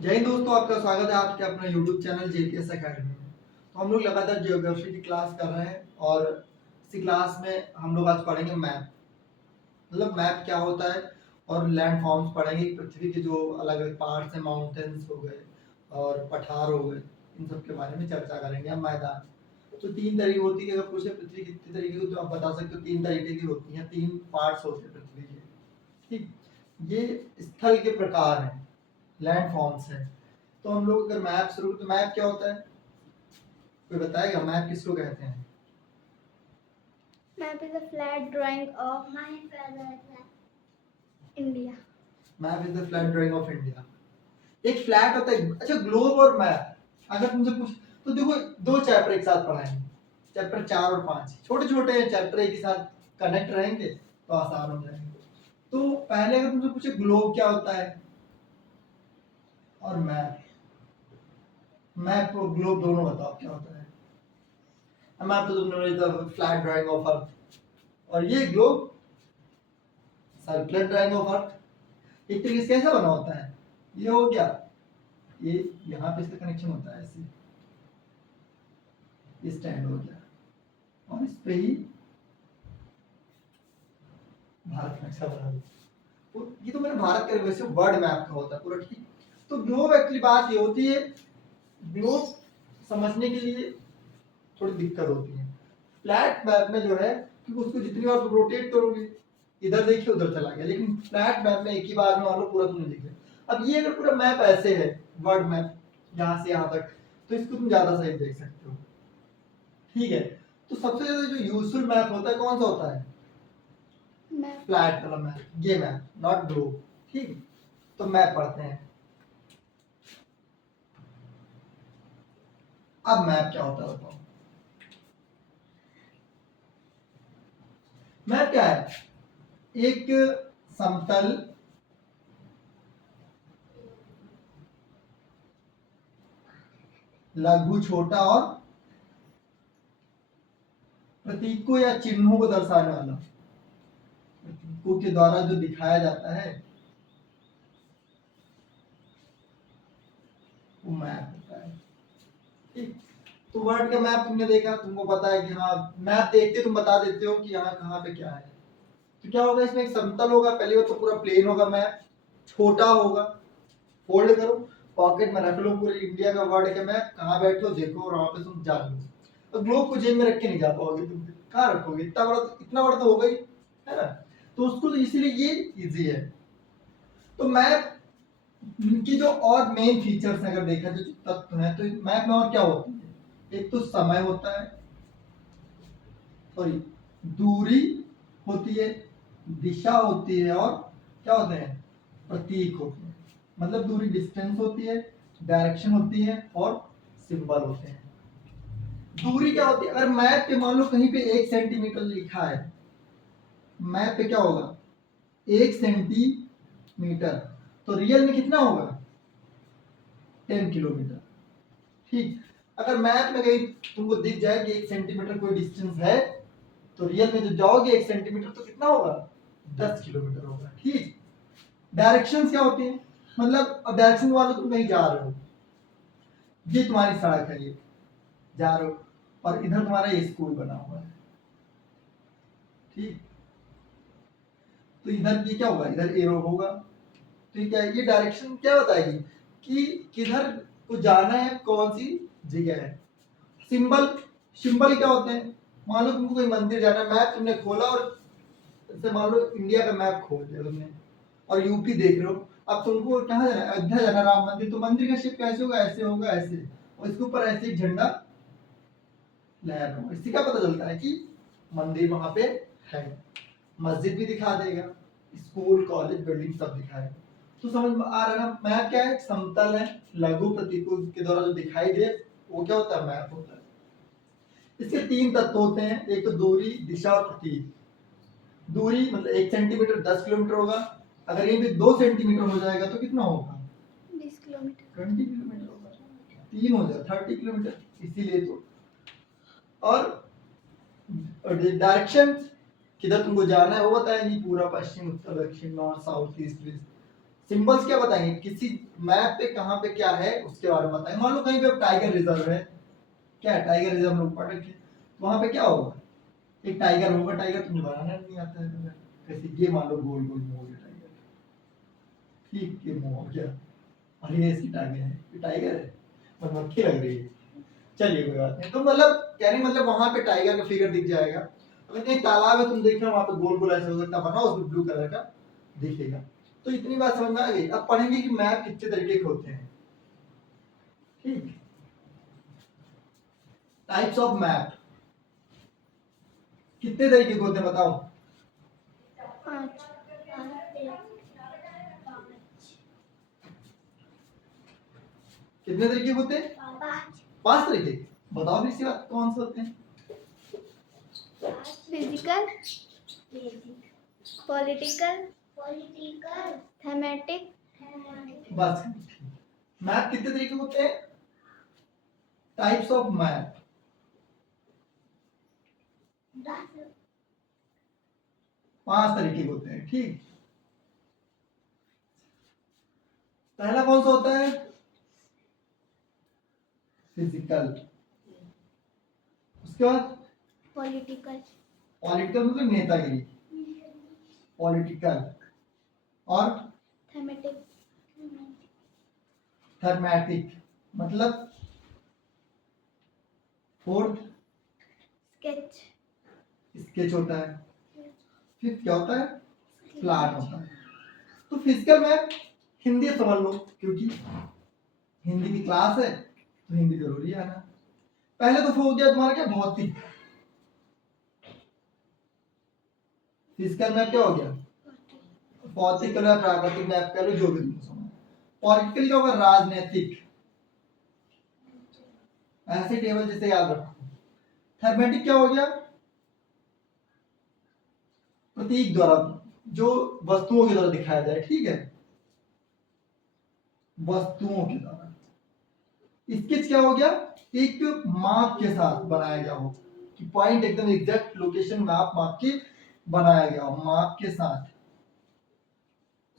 जय हिंद दोस्तों, आपका स्वागत है आपके अपना YouTube चैनल JPS अकेडमी में। तो हम लोग लगातार ज्योग्राफी की क्लास कर रहे हैं और इसी क्लास में हम लोग आज पढ़ेंगे मैप। मतलब मैप क्या होता है और लैंड फॉर्म्स पढ़ेंगे। पृथ्वी के जो अलग अलग पार्ट्स हैं, माउंटेन्स हो गए और पठार हो गए, इन सब के बारे में चर्चा करेंगे। हम मैदान तो तीन तरीके होती है। अगर पूछे पृथ्वी कितने तरीके की, तो आप बता सकते हो तीन तरीके की होती हैं। तीन पार्ट्स होते हैं पृथ्वी के। ठीक, ये स्थल के प्रकार हैं, लैंड फॉर्म्स हैं। तो हम लोग अगर मैप शुरू, तो मैप क्या होता है, कोई बताएगा मैप किसको कहते हैं? Map is a flat drawing of India. Map is the flat drying of India. एक फ्लैट होता है। अच्छा, ग्लोब और मैप अगर तुमसे पूछ, तो देखो दो चैप्टर एक साथ पढ़ाएंगे, चैप्टर 4 और 5 छोटे छोटे हैं चैप्टर, एक ही साथ कनेक्ट रहेंगे तो आसान हो जाएंगे। तो पहले अगर तुमसे पूछे ग्लोब क्या होता है और मैप, मैप और ग्लोब दोनों बताओ क्या होता है। मैप तो तुमने फ्लैट ड्राइंग ऑफ अर्थ, और ये globe circular drying of earth. एक तरीके से कैसा बना होता है, ये हो गया, ये यहाँ पे इसका कनेक्शन होता है ऐसे, ये स्टैंड हो गया और इस पे ही भारत नक्शा बना दिया। तो ये तो मैंने भारत का वैसे वर्ल्ड मैप का होता है पूरा। ठीक, तो ग्लोब एक्चुअली बात ये होती है, ग्लोब समझने के लिए थोड़ी दिक्कत होती है। फ्लैट मैप में जो है कि उसको जितनी बार तुम रोटेट करोगे, इधर देखिए उधर चला गया, लेकिन फ्लैट मैप में एक ही बार में मान लो पूरा तुमने दिख गया। अब ये अगर पूरा मैप ऐसे है, वर्ल्ड मैप यहाँ से यहाँ तक, तो इसको तुम ज्यादा सही देख सकते हो। ठीक है, तो सबसे ज्यादा जो यूजफुल मैप होता है कौन सा होता है? फ्लैट वाला मैप, ये मैप, नॉट ग्लोब। ठीक, तो मैप पढ़ते हैं। अब मैप क्या होता है बताओ। मैप क्या है? एक समतल लघु छोटा और प्रतीकों या चिन्हों को दर्शाने वाला, प्रतीकों के द्वारा जो दिखाया जाता है वो मैप होता है। ठीक, तो वर्ल्ड का मैप तुमने देखा, तुमको पता है कि हाँ, मैप देखते तुम बता देते हो कि यहाँ कहाँ पे क्या है। तो क्या होगा, इसमें एक समतल होगा, पहली बार तो पूरा प्लेन होगा मैप, छोटा होगा, फोल्ड करो, पॉकेट में रख लो पूरे इंडिया का वर्ल्ड का मैप, कहाँ बैठो देखो और वहां पे तुम जान लो। तो ग्लोब को जेब में रख के नहीं जा पाओगे तुम, कहाँ रखोगे, इतना बड़ा तो होगा ही, है ना। तो उसको तो इसीलिए ये इजी है। तो मैप की जो और मेन फीचर्स अगर देखा जाए, जो तत्व है, तो मैप में और क्या होती है, एक तो समय होता है, सॉरी दूरी होती है, दिशा होती है, और क्या होते हैं, प्रतीक होते हैं। मतलब दूरी डिस्टेंस होती है, डायरेक्शन होती है और सिंबल होते हैं। दूरी क्या होती है, अगर मैप पे मान लो कहीं पे 1 सेंटीमीटर लिखा है, मैप पे क्या होगा 1 सेंटीमीटर, तो रियल में कितना होगा 10 किलोमीटर। ठीक, अगर मैप में कहीं तुमको दिख जाए कि 1 सेंटीमीटर कोई डिस्टेंस है, तो रियल में जब जाओगे 1 सेंटीमीटर तो कितना होगा 10 किलोमीटर होगा। ठीक, डायरेक्शंस क्या होती है, मतलब अब डायरेक्शन वाले तुम कहीं जा रहे हो, ये तुम्हारी सड़क है, ये जा रहे हो और इधर तुम्हारा ये स्कूल बना हुआ है। ठीक, तो इधर ये क्या होगा, इधर एरो होगा, तो ये क्या है, ये डायरेक्शन क्या बताएगी कि किधर को जाना है, कौन सी जगह है। सिंबल, सिंबल क्या होते हैं, मान लो तुमको कोई मंदिर जाना है, मैप तुमने खोला और जैसे मान लो इंडिया का मैप खोल दिया तुमने और यूपी देख रहे हो, अब तुमको कहाँ जाना है, अयोध्या जाना, राम मंदिर, तो मंदिर का शेप कैसे होगा, ऐसे होगा, ऐसे, और इसके ऊपर ऐसे एक झंडा लहर रहा होगा। इससे क्या पता चलता है कि मंदिर वहां पे है। मस्जिद भी दिखा देगा, स्कूल कॉलेज बिल्डिंग सब दिखाएगा। तो समझ में आ रहा है ना, मैप क्या है, समतल है, लघु प्रतीकों के द्वारा जो दिखाई दे वो क्या होता है, मैप होता है। इसके तीन तत्व होते हैं, एक तो दूरी, दिशा और प्रतीक। दूरी मतलब 1 सेंटीमीटर 10 किलोमीटर होगा, अगर ये भी 2 सेंटीमीटर हो जाएगा तो कितना होगा 20 किलोमीटर, 20 किलोमीटर होगा, 3 हो जाए 30 किलोमीटर, इसीलिए तो। और डायरेक्शन किधर तुमको जाना है वो बताएंगी, पूरा, पश्चिम, उत्तर, दक्षिण, north, south, east, west, symbols क्या बताएंगे, किसी मैप पे कहाँ पे क्या है उसके बारे में बताएंगे। मान लो कहीं पे टाइगर रिजर्व है, क्या है टाइगर रिजर्व में ऊपर रखे, तो वहां पे क्या होगा, एक टाइगर होगा, टाइगर तुम्हें बनाना नहीं आता है तुम्हें, कैसे ये मान लो गोल गोल मुंह हो गया टाइगर, ठीक ये मुंह हो गया, और ये इसकी टांगे हैं, ये टाइगर है, मधुमक्खी लग रही है। चलिए कोई बात नहीं, तो मतलब कहने का मतलब वहां पे टाइगर का फिगर दिख जाएगा। अगर कहीं तालाब है तुम देख रहे हो वहां पे गोल गोल ऐसे हो सकता बना, उसमें ब्लू कलर का दिखेगा। तो इतनी बात समझ में आ गई। अब पढ़ेंगे कि मैप कितने तरीके के होते हैं। ठीक, टाइप्स ऑफ मैप कितने तरीके के होते हैं बताओ। 5 कितने तरीके के होते हैं, 5 तरीके। बताओ भी इसी बात कौन से होते हैं। फिजिकल, पॉलिटिकल, थेमेटिक, बस मैप कितने तरीके के होते हैं, टाइप्स ऑफ मैप 5 तरीके के होते हैं। ठीक, पहला कौन सा होता है, फिजिकल। उसके बाद पॉलिटिकल, पॉलिटिकल मतलब नेतागिरी, पॉलिटिकल। और थेमेटिक, थर्मेटिक मतलब फोर्थ स्केच, स्केच होता है। फिफ्थ क्या होता है, प्लान होता है। तो फिजिकल मैप हिंदी समझ लो, क्योंकि हिंदी की क्लास है तो हिंदी जरूरी है ना। पहले तो हो गया तुम्हारा क्या, भौतिक। फिजिकल मैप क्या हो गया, भौतिक कह लो या प्राकृतिक मैप कह लो, जो भी तुम समझो। पॉलिटिकल क्या होगा, राजनीतिक, ऐसे टेबल जैसे याद रखो। थर्मेटिक क्या हो गया, प्रतीक द्वारा, जो वस्तुओं के द्वारा दिखाया जाए, ठीक है, वस्तुओं के द्वारा। स्केच क्या हो गया, एक माप के साथ बनाया गया हो, कि पॉइंट एकदम एग्जैक्ट लोकेशन मैप माप के बनाया गया हो, माप के साथ।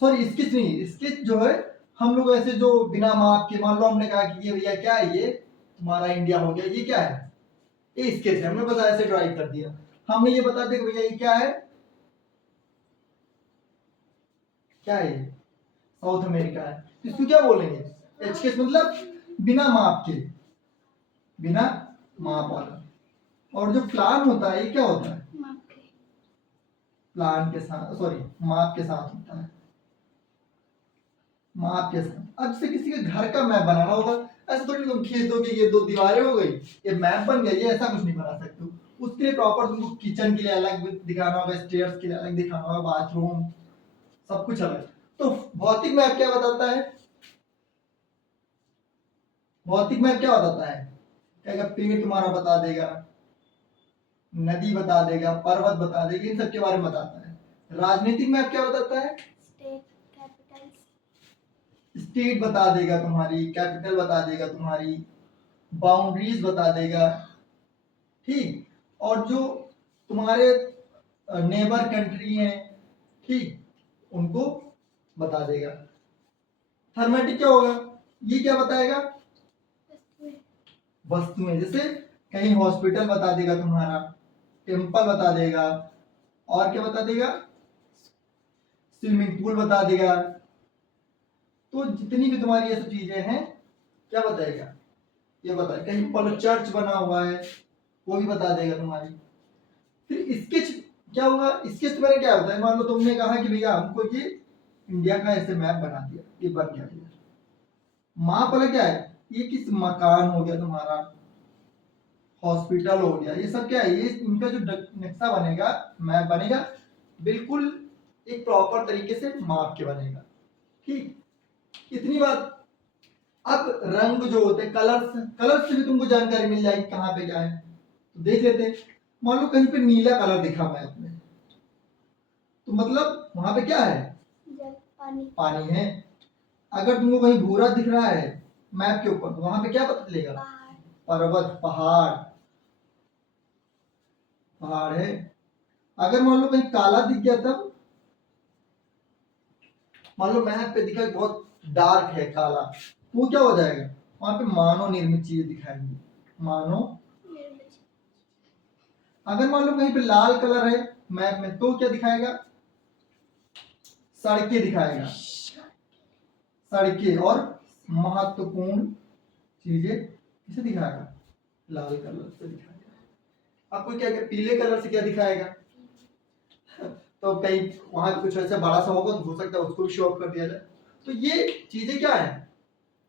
सॉरी स्केच नहीं, स्केच जो है हम लोग ऐसे जो बिना माप के, मान लो हमने कहा कि ये भैया क्या है, ये तुम्हारा इंडिया हो गया, ये क्या है, ये स्केच है, हमने बस ऐसे ड्राइव कर दिया। हमने ये बता दिया कि भैया ये क्या है, क्या है ये, साउथ अमेरिका है, तो इसको क्या बोलेंगे, स्केच मतलब बिना माप के, बिना माप वाला। और जो प्लान होता है ये क्या होता है, प्लान के साथ, सॉरी माप के साथ होता है, माप के साथ। अब से किसी के घर का मैप बनाना होगा, ऐसे थोड़ी तुम खींच दो कि ये 2 दीवारें हो गई ये मैप बन गया, ये ऐसा कुछ नहीं बना सकते हो। उसके लिए प्रॉपर तुमको किचन के लिए अलग दिखाना होगा, स्टेयर्स के लिए अलग दिखाना होगा, बाथरूम सब कुछ अलग। तो भौतिक मैप क्या बताता है, भौतिक मैप क्या बताता है, क्या पेड़ तुम्हारा बता देगा, नदी बता देगा, पर्वत बता देगा, इन सब के बारे में बताता है। राजनीतिक मैप क्या बताता है, स्टेट कैपिटल्स, स्टेट बता देगा तुम्हारी, कैपिटल बता देगा तुम्हारी, बाउंड्रीज बता देगा, ठीक, और जो तुम्हारे नेबर कंट्री हैं, ठीक, उनको बता देगा। थर्मेटिक क्या होगा, ये क्या बताएगा, वस्तुएं, जैसे कहीं हॉस्पिटल बता देगा तुम्हारा, टेम्पल बता देगा, और क्या बता देगा, स्विमिंग पूल बता देगा। तो जितनी भी तुम्हारी ये सब चीजें हैं क्या बताएगा, ये बताए, कहीं पर चर्च बना हुआ है वो भी बता देगा तुम्हारी। फिर स्केच क्या होगा, स्केच तुम्हारे क्या होता है, मान लो तुमने कहा कि भैया हमको ये इंडिया का ऐसे मैप बना दिया, ये बन गया भैया। माप वाला क्या है, ये किस मकान हो गया तुम्हारा, हॉस्पिटल हो गया, ये सब क्या है, ये इनका जो नक्शा बनेगा, मैप बनेगा, बिल्कुल एक प्रॉपर तरीके से माप के बनेगा। ठीक, इतनी बात। अब रंग जो होते हैं, कलर्स, कलर से भी तुमको जानकारी मिल जाएगी कहाँ पे क्या है, तो देख लेते हैं। मान लो कहीं पे नीला कलर दिखा मैप में, तो मतलब वहां पे क्या है, जल, पानी, पानी है। अगर तुमको कहीं भूरा दिख रहा है मैप के ऊपर, तो वहां पे क्या पता चलेगा, पहाड़, पर्वत, पहाड़, पहाड़ है। अगर मान लो कहीं काला दिख गया, तब मान लो मैप पे दिखा बहुत डार्क है, काला, तो क्या हो जाएगा, वहां पे मानव निर्मित चीजें दिखाएंगी, मानव। अगर मान लो कहीं पे लाल कलर है मैप में, तो क्या दिखाएगा, सड़कें दिखाएगा, सड़कें और महत्वपूर्ण चीजें किसे दिखाएगा, लाल कलर से दिखाएगा। आपको क्या क्या पीले कलर से क्या दिखाएगा, तो कहीं वहां कुछ ऐसा बड़ा सा होगा तो हो सकता है उसको भी शो ऑफ कर दिया जाए। तो ये चीजें क्या है,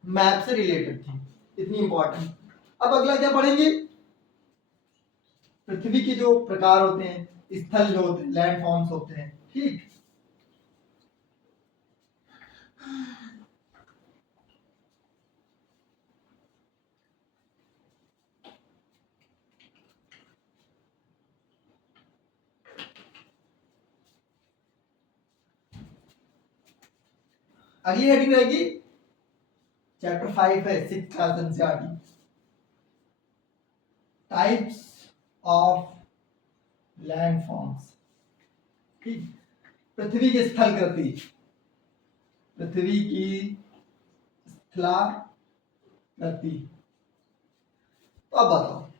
मैप से रिलेटेड थी, इतनी इंपॉर्टेंट। अब अगला क्या पढ़ेंगे, पृथ्वी के जो प्रकार होते हैं, स्थल जो होते हैं, लैंड फॉर्म्स होते हैं, ठीक। अगली हेडिंग रहेगी चैप्टर 5 है, 6th class NCERT, types of land forms, ठीक। पृथ्वी की स्थलाकृति, पृथ्वी की स्थलाकृति। तो अब बताओ,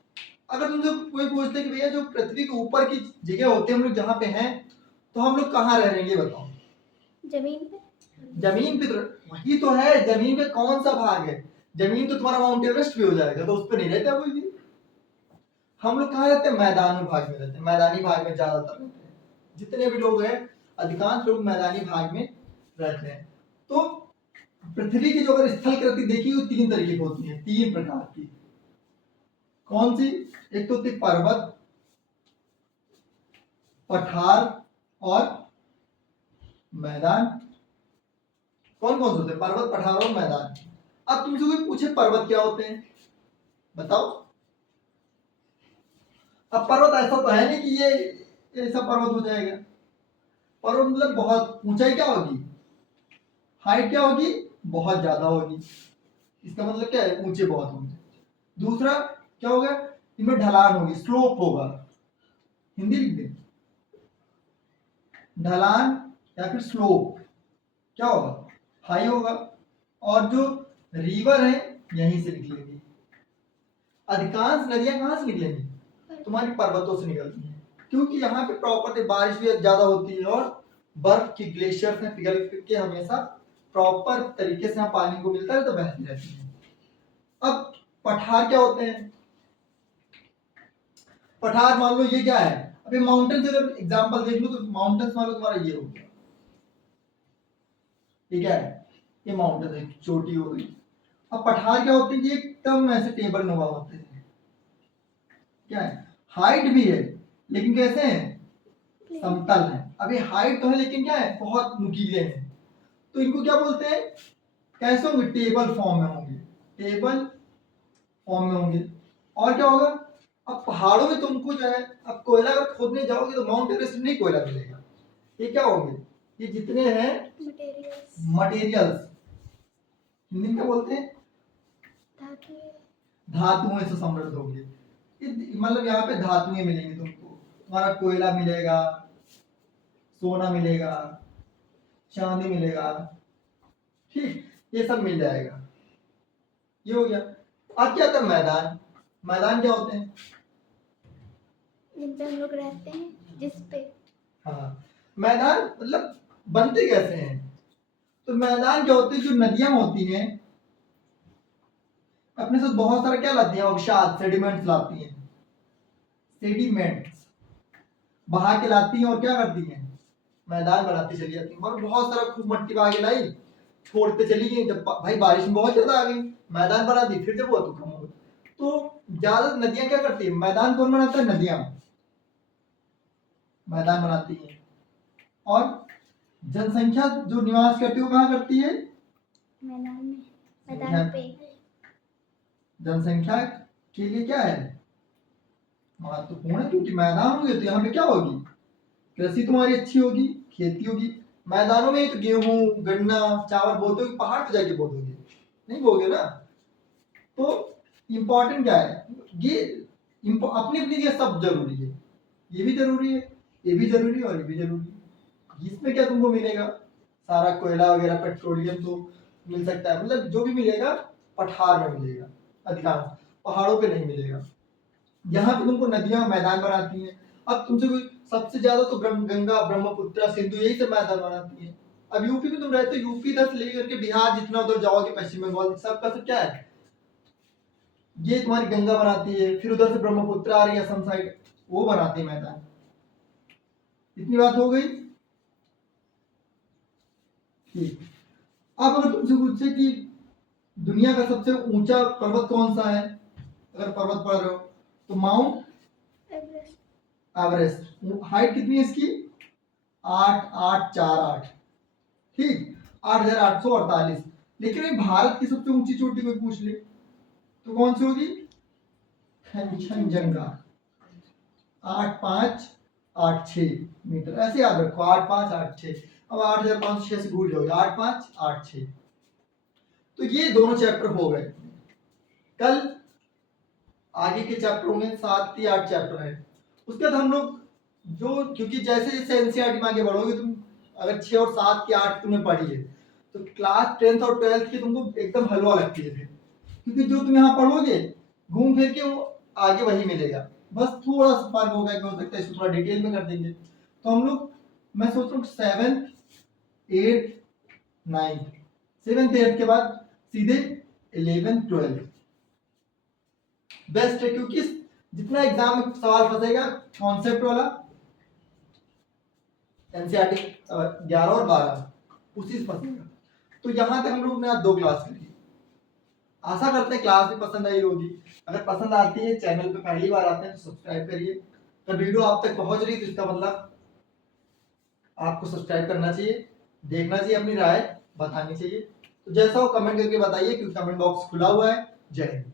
अगर तुमसे कोई पूछते कि भैया जो पृथ्वी के ऊपर की जगह होते हैं हम लोग जहाँ पे हैं, तो हम लोग कहाँ रह रहे हैं, ये बताओ। जमीन पे। जमीन पे, वही तो है, जमीन पे कौन सा भाग है, जमीन तो तुम्हारा माउंट एवरेस्ट भी हो जाएगा, तो उस पर नहीं रहता कोई भी। हम लोग कहाँ रहते हैं, मैदानी भाग में रहते हैं, मैदानी भाग में ज्यादातर रहते हैं, जितने भी लोग हैं अधिकांश लोग मैदानी भाग में रहते हैं। तो पृथ्वी की जो अगर स्थलाकृति देखी वो 3 तरीके की होती है, 3 प्रकार की। कौन सी, एक तो होती है पर्वत, पठार और मैदान। कौन कौन से होते हैं, पर्वत, पठार और मैदान। अब तुमसे कोई पूछे पर्वत क्या होते हैं, बताओ। अब पर्वत ऐसा तो है नहीं कि ये ऐसा पर्वत हो जाएगा, पर्वत मतलब बहुत ऊंचाई क्या होगी, हाइट क्या होगी, बहुत ज्यादा होगी, इसका मतलब क्या है, ऊंचे बहुत होंगे। दूसरा क्या होगा, इनमें ढलान होगी, स्लोप होगा, हिंदी लिख दे, ढलान या फिर स्लोप क्या होगा, हाई होगा। और जो रिवर है यहीं से निकलेगी, अधिकांश नदियां कहां से निकलेंगी, तुम्हारी पर्वतों से निकलती हैं, क्योंकि यहाँ पे प्रॉपर बारिश भी ज्यादा होती है और बर्फ की ग्लेशियर से पिघल के हमेशा प्रॉपर तरीके से यहाँ पानी को मिलता है तो बहती रहती है। अब पठार क्या होते हैं, पठार मान लो ये क्या है, अभी माउंटेन से अगर एग्जांपल देख लो तो माउंटेन्स मान लो तुम्हारा ये हो गया, ये क्या है, ये माउंटेन है, चोटी हो गई। अब पठार क्या होते हैं, ये एकदम ऐसे टेबल नुमा होते हैं, क्या है, हाइट भी है लेकिन कैसे हैं, समतल है। अभी हाइट तो है लेकिन क्या है, बहुत नुकीले हैं, तो इनको क्या बोलते हैं, कैसे होंगे, टेबल फॉर्म में होंगे, टेबल फॉर्म में होंगे। और क्या होगा, अब पहाड़ों में तुमको जो है, अब कोयला अगर खोदने जाओगे तो माउंट एवरेस्ट में नहीं कोयला मिलेगा, ये क्या होंगे, ये जितने हैं मटेरियल्स, हिंदी में क्या बोलते हैं, धातुओं से समृद्ध होंगे। मतलब यहाँ पे धातुएं मिलेंगी तुमको, तुम्हारा कोयला मिलेगा, सोना मिलेगा, चांदी मिलेगा, ठीक, ये सब मिल जाएगा, ये हो गया। अब क्या होता है मैदान, मैदान क्या होते हैं, जिन पे हम लोग रहते हैं, जिस पे। हाँ, मैदान मतलब बनते कैसे हैं, तो मैदान क्या होते हैं, जो नदियां होती हैं अपने साथ बहुत सारा क्या लाती हैं, अवसाद, सेडिमेंट्स लाती हैं, सेडिमेंट्स बहा के लाती हैं और क्या करती हैं, मैदान बनाती चली जाती हैं। और बहुत सारा खूब मट्टी बहा के लाई, छोड़ते चली गई, जब भाई बारिश में बहुत ज्यादा आ गई, मैदान बना दी, फिर जब वो तो कम हो गई। तो ज्यादा नदियां क्या करती है, मैदान कौन बनाता है, नदियां मैदान बनाती है। और जनसंख्या जो निवास करती है वो कहाँ करती है, मैदान में, मैदान पे। जनसंख्या के लिए क्या है, महत्वपूर्ण है, क्योंकि मैदान होंगे तो यहाँ पे क्या होगी, कृषि तुम्हारी अच्छी होगी, खेती होगी। मैदानों में तो गेहूं, गन्ना, चावल बोते हो, पहाड़ पे जाके बोलोगे, नहीं बोगे ना। तो इम्पोर्टेंट क्या है, ये अपनी अपनी जगह सब जरूरी है, ये भी जरूरी है, ये भी जरूरी है और ये भी जरूरी है। इसमें क्या तुमको मिलेगा, सारा कोयला वगैरह पेट्रोलियम तो मिल सकता है, मतलब जो भी मिलेगा पठार में मिलेगा, अधिकांश पहाड़ों पे नहीं मिलेगा। यहाँ पे तुमको नदियां मैदान बनाती हैं। अब तुमसे कोई सबसे ज्यादा तो गंगा ब्रह्मपुत्र सिंधु यही सब मैदान बनाती हैं। अब यूपी में तुम रहते हो, यूपी तक लेकर के बिहार जितना उधर जाओगे, पश्चिम बंगाल, सबका सब क्या है, ये तुम्हारी गंगा बनाती है, फिर उधर से ब्रह्मपुत्र आ रही है असम साइड, वो बनाती है मैदान। इतनी बात हो गई। ठीक, अब अगर तुमसे पूछे कि दुनिया का सबसे ऊंचा पर्वत कौन सा है, अगर पर्वत पढ़ रहे हो तो माउंट एवरेस्ट। एवरेस्ट। हाइट कितनी है इसकी, 8848, ठीक, 8848। लेकिन भाई भारत की सबसे ऊंची चोटी कोई पूछ ले तो कौन सी होगी, कंचनजंगा, 8586 मीटर, ऐसे याद रखो 8586। अब 8506 से भूल जाओगे, 8586। तो ये दोनों चैप्टर हो गए। कल आगे के चैप्टरों में 7 या 8 चैप्टर है। उसके बाद हम लोग जो, क्योंकि जैसे जैसे एनसीईआरटी में आगे बढ़ोगे तुम, अगर 6 और 7 की 8 तुमने पढ़ी है तो क्लास 10th और 12th की तुमको एकदम हलवा लगती है फिर, क्योंकि जो तुम यहाँ पढ़ोगे घूम फिर के वो आगे वही मिलेगा, बस थोड़ा सा फर्क होगा कि हो सकता है इसको थोड़ा डिटेल में कर देंगे। तो हम लोग, मैं सोच रहा हूँ 7th 8th 9th, 7th 8th के बाद सीधे 11th 12th बेस्ट है, क्योंकि जितना एग्जाम में सवाल फंसेगा कॉन्सेप्ट वाला एनसीईआरटी 11 और 12 उसी से फंसेगा। तो यहाँ तक हम लोग ने आज 2 क्लास करी। आशा करते हैं क्लास भी पसंद आई होगी। अगर पसंद आती है, चैनल पे पहली बार आते हैं तो सब्सक्राइब करिए। तो वीडियो आप तक पहुंच रही तो इसका मतलब आपको सब्सक्राइब करना चाहिए, देखना चाहिए, अपनी राय बतानी चाहिए। तो जैसा हो कमेंट करके बताइए, क्योंकि कमेंट बॉक्स खुला हुआ है। जय हिंद।